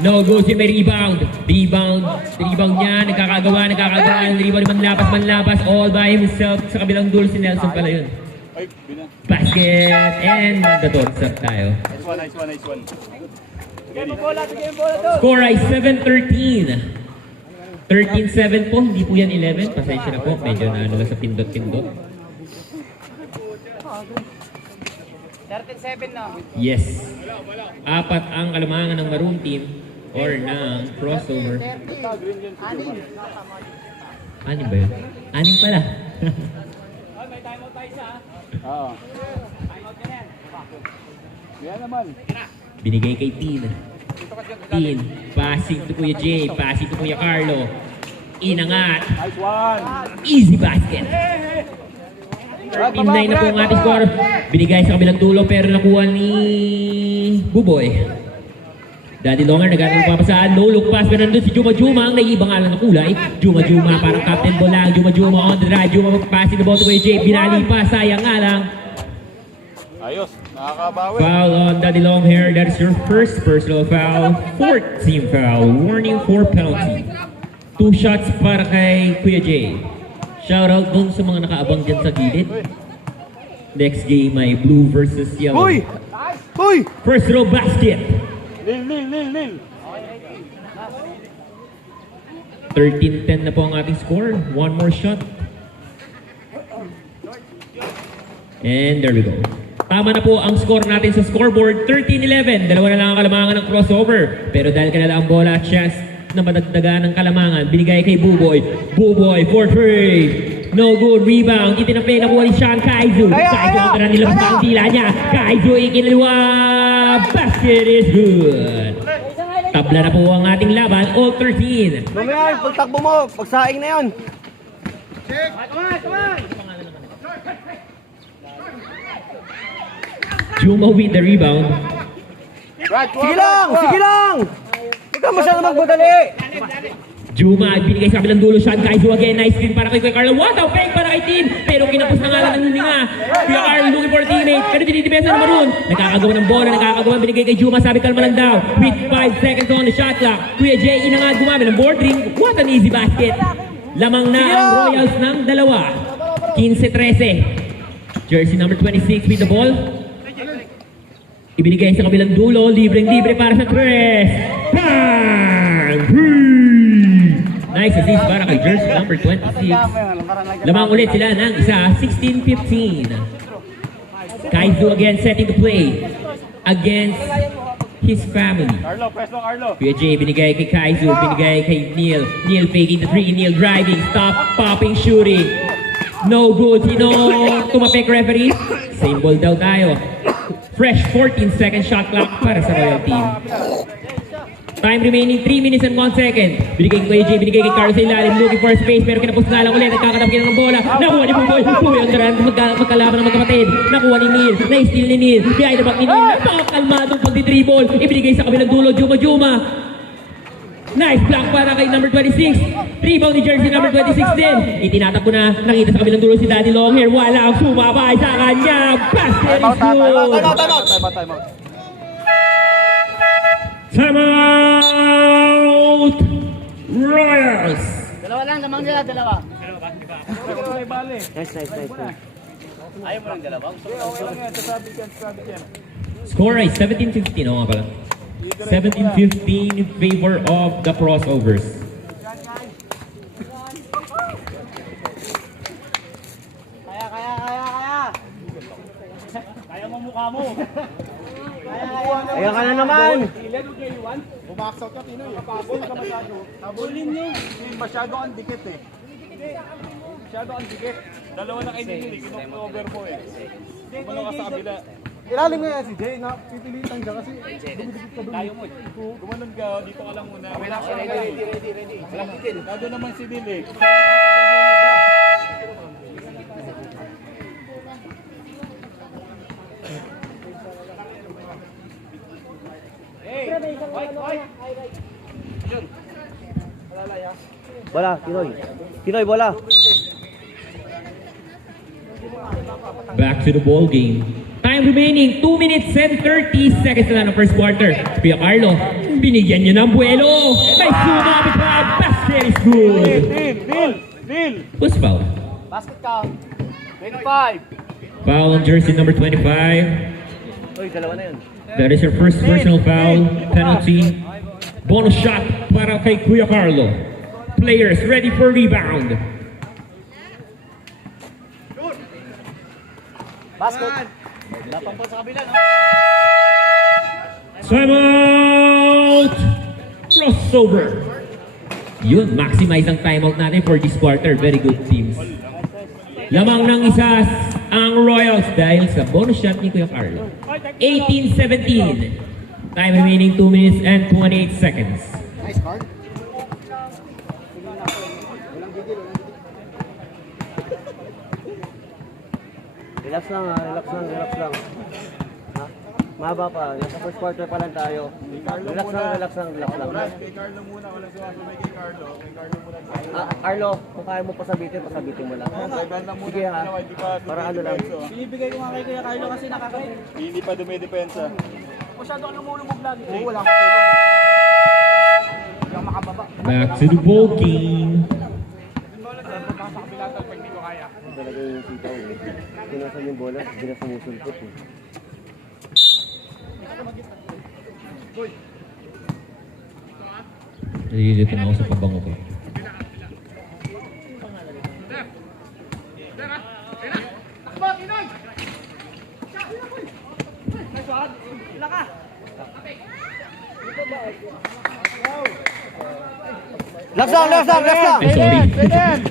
No good, may rebound. Rebound niya, nagkakagawa. Rebound, manlapas, all by himself. Sa kabilang dulo si Nelson pala yun. Basket, and magdadorsak tayo. Nice one. Score ay 7-13. 13-7 po, hindi po yan 11. Pasensya na po, medyo na ano lang sa pindot-pindot. 13-7 na. Yes. Apat ang kalamangan ng Maroon team or ng crossover. Anim ba yun? Anim pala. May timeout tayo sa. Oo. Timeout ka na. Yan naman. Binigay kay Tin. Passing to Kuya Jay, passing to Kuya Carlo. Inangat. Nice one. Easy basket. 13-9 na po ang ating score. Binigay sa kabilang dulo pero nakuha ni Buboy. Daddy Longer nagano papasaan. No look pass pero nandun si Juma ang naiibang alang na kulay. Juma parang captain ball lang. Juma on the drive. Juma passing the ball to Kuya Jay. Binali pa, sayang nga lang. Ayos. Nakakabawi. Foul on Daddy Long here. That is your first personal foul. Fourth team foul. Warning for penalty. 2 shots para kay Kuya Jay. Shoutout dun sa mga nakaabang dyan sa gilid. Next game ay blue versus yellow. Hoy! Hoy! First row basket. Lil. 13-10 na po ang ating score. One more shot. And there we go. Tama na po ang score natin sa scoreboard. 13-11. Dalawa na lang ang kalamangan ng crossover. Pero dahil kanila ang bola, chance na madagdagan ng kalamangan. Binigay kay Buboy. Buboy for 3. No good. Rebound. Itinapay na po ni Sean Kaizu. Kaizu ang tara nila sa ang dila niya. Kaizu ikinaliwa. Basket is good. Tabla na po ang ating laban. All 13. Mamaya, pagtakbo mo, pagsaing na yun. Juma with the rebound. Sige lang! Huwag ka masyadong magmadali. Juma binigay sa kabilang dulo. Sean Kaizu again. Nice screen para kay Kuya Carlo. What a fake para kay Tin. Pero kinapos na nga lang ng hininga. Kuya Carlo looking for a teammate. Pero dinidipesa ng Maroon. Nakakagawa ng bola. Binigay kay Juma. Sabi kalma lang daw. With 5 seconds on the shot clock. Kuya Jay inangad gumamit ng board ring. What an easy basket. Lamang na ang Royals ng dalawa. 15-13. Jersey number 26 with the ball. Ibinigay sa kabilang dulo, libreng-libre para sa Tres. Bang! Nice assist para kay jersey number 26. Lamang ulit sila ng isa, 16-15. Kaizu again setting the play against his family. Arlo, press long, Arlo. Kuya Jay, binigay kay Kaizu, binigay kay Neil. Neil faking the 3, Neil driving, stop, popping, shooting. No good, sino tumapik referee? Same ball daw tayo. Fresh 14-second shot clock para sa Royal team. Time remaining 3 minutes and 1 second. Binigay kay AJ, binigay kay Carlos sa ilalim. Looking for space pero kinapos nga lang ulit. Nagkakatap ng bola. Nakuha ni Buboy. Buboy ang daran. Magkalaban ng magkapatid. Nakuha ni Neil. Na-steal ni Neil. Behind the back ni Neil. Napakakalmadong pagdi-dribble. Ibinigay sa kabilang dulo. Juma. Nice block para kay number 26. Rebound ni jersey number 26 din. Itinatak ko na. Nakita sa kabilang dulo si Daddy Longhair. Wala ang sumabay sa kanya. Basket is good. Time out. Time out! Royals! Dalawa lang, lamang nila, dalawa. Nice. Ayaw mo lang dalawa. Score ay 17-15. Oo nga pala. 17-15 in favor of the crossovers. Kaya. Kaya mo mukha mo. Ayan ka na naman. Bumax out ka, Pinoy. Kapabol ka masyado. Habulin niyo. Masyado ang dikit eh. Masyado ang dikit. Dalawa na kayo nila. Kinok-over mo eh. Ano ka sa kabila? Ilalim nga yan si Jay, na pipilitan siya kasi dumidikit ka doon. Tayo mo. Gumanon ka, dito ka lang muna. Ready. Nado naman si Dil eh. Bola, Tinoy, bola. Back to the ball game. Time remaining 2 minutes and 30 seconds na lang ng first quarter. Kuya Carlo, Binigyan niyo ng buwelo. May sumabit pa. Basket is good. Deal! Who's foul? Basket count. 25. Foul on jersey number 25. Uy, dalawa na yun. That is your first personal foul. Penalty. Bonus shot para kay Kuya Carlo. Players ready for rebound. Basket. Lapang po sa kabila, no? Timeout! Crossover. Yun, maximize ang timeout natin for this quarter. Very good teams. Lamang ng isa ang Royals dahil sa bonus shot ni Kuya Carlo. 18-17. Time remaining 2 minutes and 28 seconds. Nice card. Relax lang ha, relax lang. Ha? Mahaba pa, nasa first quarter pa lang tayo. Relax lang. Brad, kay Carlo muna. Walang sumasabay kay Carlo. Kay Carlo muna. Arlo, kung kaya mo pasabitin mo lang. Kailan lang muna. Sige ha, Hindi pa para ano lang. dumidepensa. Binibigay ko nga kay Kuya Carlo kasi nakakain. Hindi pa dumidepensa. Masyado kang lumulubog lagi. Oo, wala ka tulong. Hindi ako makababa. Back to the ball game. Talaga yung sitaw eh. Pinasan yung bola, hindi na sumusulpot eh. Nalilito na ako sa pabango ko. Relax lang! Ay, sorry.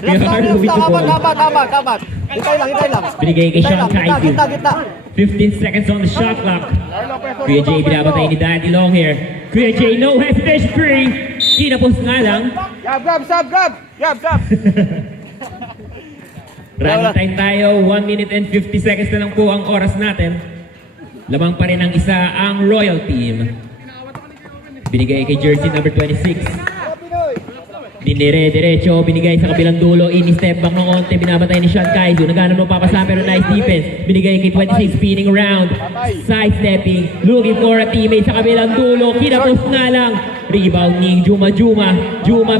Kuya Carlo with the ball. Tama. Hintay lang. Binigay kay Sean Kaizu. Gitna. 15 seconds on the shot clock. Kuya Jay binabatay ni Daddy Long here. Kuya Jay, no hesitation three. Kinapos nga lang. Gab! Running time tayo. 1 minute and 50 seconds na lang po ang oras natin. Lamang pa rin ang isa ang Royal Team. Binigay kay jersey number 26. Dinire-diretso, binigay sa kabilang dulo, in-step back ng konti, binabatay ni Sean Kaizu, naghanap ng papasa pero nice defense, binigay kay 26, spinning around, side-stepping, looking for a teammate sa kabilang dulo, kinapos nga lang, rebound ni Juma,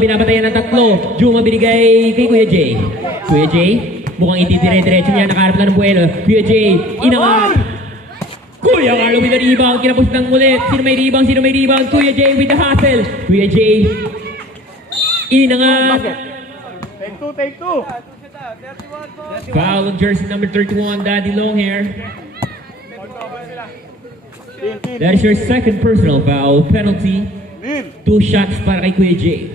binabatayan ng tatlo, Juma binigay kay Kuya Jay, mukhang ititire-diretso niya, nakaharap na ng buwelo, Kuya Jay, inangat, Kuya Carlo with the rebound, kinapos ng ulit, sino may rebound, Kuya Jay with the hustle, Kuya Jay, inangat. Take two. Foul on jersey number 31, Daddy Long hair. That is your second personal foul. Penalty. 2 shots para kay Kuya Jay.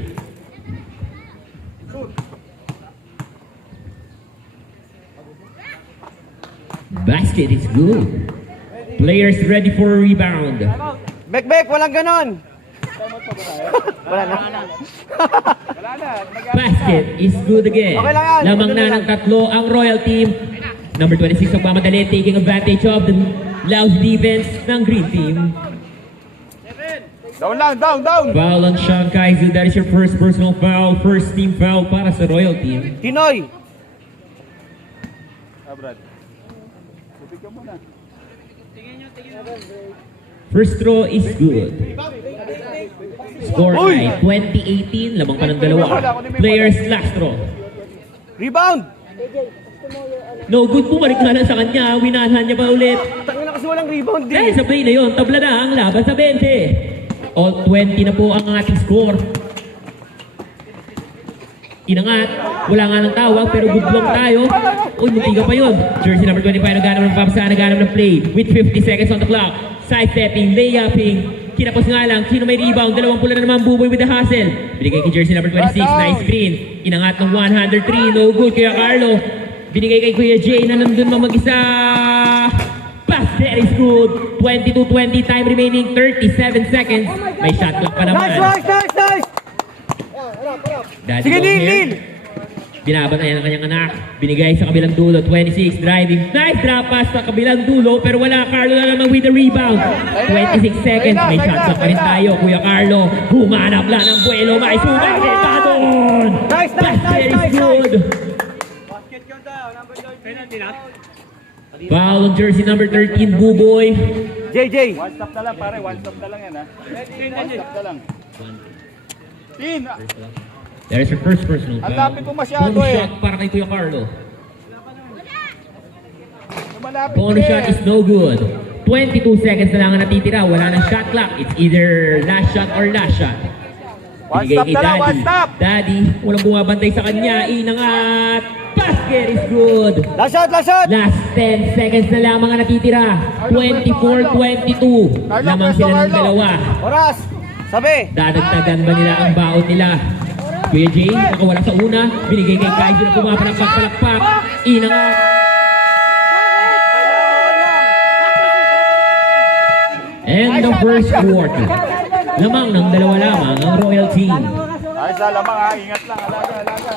Basket is good. Players ready for a rebound. Bek, walang ganon! Wala na. Basket is good again. Okay lang yan. Lamang na ng tatlo ang Royal Team. Number 26 magmamadali, taking advantage of the loud defense ng Green Team. Down! Foul on Sean Kaizu. That is your first personal foul. First team foul para sa Royal Team. Tinoy! Brad. Tubig ka muna. First throw is good. Score ay 20-18. Lamang pa ng dalawa. Players last throw. Rebound! No good, bumalik nga lang sa kanya. Winahan niya pa ulit. Tangin na kasi walang rebound Dahil din. sa play na yun, tabla na ang laban sa 20. All 20 na po ang ating score. Inangat. Wala nga ng tawag pero good block tayo. Uy, mutiga pa yun. Jersey number 25 naghanap ng papasa, naghanap ng play. With 50 seconds on the clock. Side-stepping, layupping. Kinapos nga lang. Sino may rebound? Dalawang pula na naman buboy with the hustle. Binigay kay jersey number 26. Nice screen. Inangat ng 103. No good. Kuya Carlo. Binigay kay Kuya Jay na nandun mag-isa. Basket is good. 22-20. Time remaining 37 seconds. May shot clock pa naman. Nice! Daddy Sige, Long Neil, here. Neil! Binabantayan ng kanyang anak. Binigay sa kabilang dulo. 26 driving. Nice drop pass sa kabilang dulo. Pero wala. Carlo na naman with the rebound. 26 seconds. May shot pa rin tayo. Kuya Carlo. Humanap lang ng buwelo. May sumakit pa doon. Nice! Basket is good. Foul on jersey number 13, Buboy. JJ. One stop na lang pare, one stop na lang yan ha. One stop na lang. Tin! There's your first personal Ang foul. lapit mo masyado Bonus eh. shot para kay Kuya Carlo. Malapit Bonus eh. shot is no good. 22 seconds na lang ang natitira. Wala nang shot clock. It's either last shot or last shot. One Binigay stop kay na lang, one Daddy. stop! Daddy, walang bumabantay sa kanya. Inangat. Basket is good. Last shot, last shot. Last 10 seconds na lamang ang natitira. 24-22. Lamang sila ng dalawa. Oras. Sabi. Dadagdagan ba nila ang baon nila? Kuya Jay, nakawala sa una. Binigay kay Kaizo na pumapalakpak-palakpak. Inangat. And the first quarter. Lamang ng dalawa lamang ang Royal Team. Ay, sa lamang ha, ingat lang, alaga, alaga.